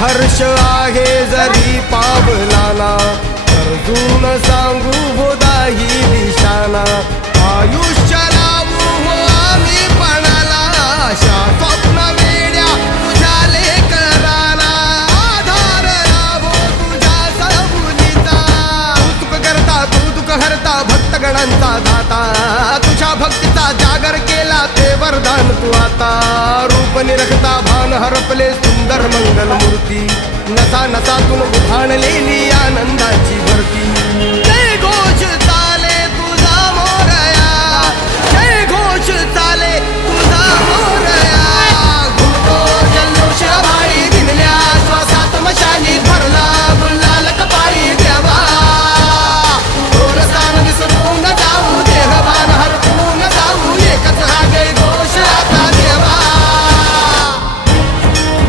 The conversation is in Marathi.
हर्ष आहे जरी पावलाना, अर्जुन सांगू बोधाही दिशाना. आयुष्य लावू हो आम्ही पणाला, आशा स्वप्न वेड्या तुझ्या लेकराला. आधार लाभो तुझ्या सबुलीचा, कौतुक करता तू दुःख हरता भक्तगणांचा दाता. तुझ्या भक्तीचा जागर केला ते वरदान तू आता. रूप निरखता भान हरपले सुंदर मंगल मूर्ती, नसा नसातून उभाणलेली आनंदाची भरती.